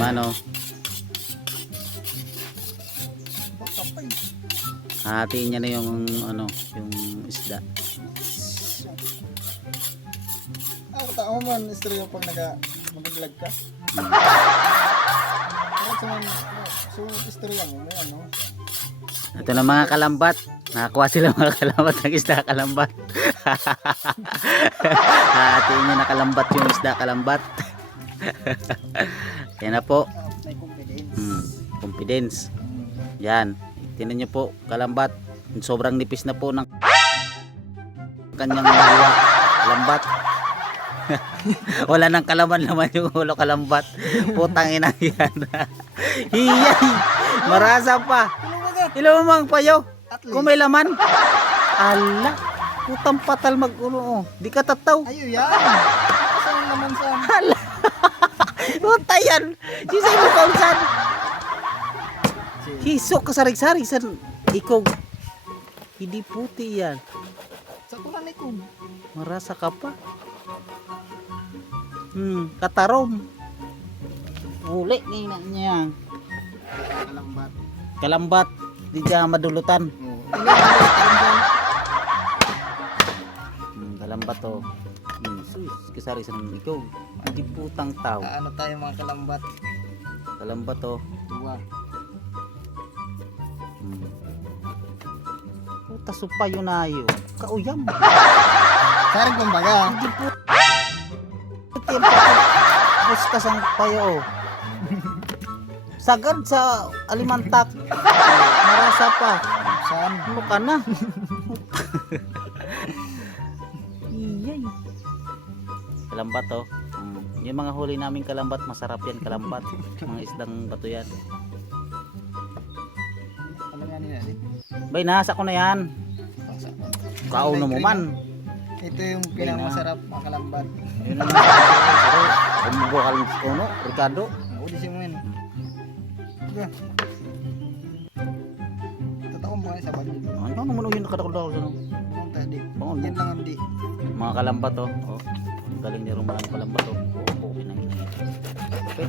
naman oh. Hatiin niya na yung ano, yung isda. Ako tao man, istorya pag mag-vlog ka. So, istorya mo, may ano. Ito na mga kalambat. Nakakuha sila mga kalambat ng isda kalambat. Hatiin niya na kalambat yung isda kalambat. Yan na po. May confidence. Confidence. Yan. Tingnan niyo po kalambat. Sobrang nipis na po ng kanyang ulo kalambat. Wala nang kalaman naman yung ulo kalambat. Putang ina yan. Hiyay. Marasa pa. Ilaw mang payo. Kung may laman. Ala. Putang patal mag-ulo. Di ka tataw. Ayo yan. Saan naman saan? Ala. Puta yan. Yung sa imo kaunsan. Hisok kasarig-sarig sa ikog. Hindi puti yan. Sa kuran ikog. Marasa ka pa. Katarom. Uli na niya. Kalambat. Kalambat. Di ka madulutan. Kalambat to. Sus, kasarig sa ikog. Hindi putang tao. Ano tayo mga kalambat? Kalambat to. Tuwa. Puta supayo na ayo. Kauyam. Sarang kumbaga. Hindi po. Buskas ang payo. Sagad sa alimantak. Marasa pa. Saan? Ano ka na? Iyay. Kalambat to. Yung mga huli naming kalambat, masarap yan kalambat. Mga isdang bato yan. Ano nga nila? Bay, nasa ko na yan. Kauno mo man. Ito yung pinakamasarap mga kalambat. Yun ang umubukal uno, Ricardo. Ulisin mo yun. Diba? Totoo mo kayo sa bali. Ano naman yun nakadakol-dakol sa no? Bangon tayo di. Bangon. Yan lang ang di. Mga kalambat to. Oh. Galing ni Roman kalambat to. Okay na yun. Okay.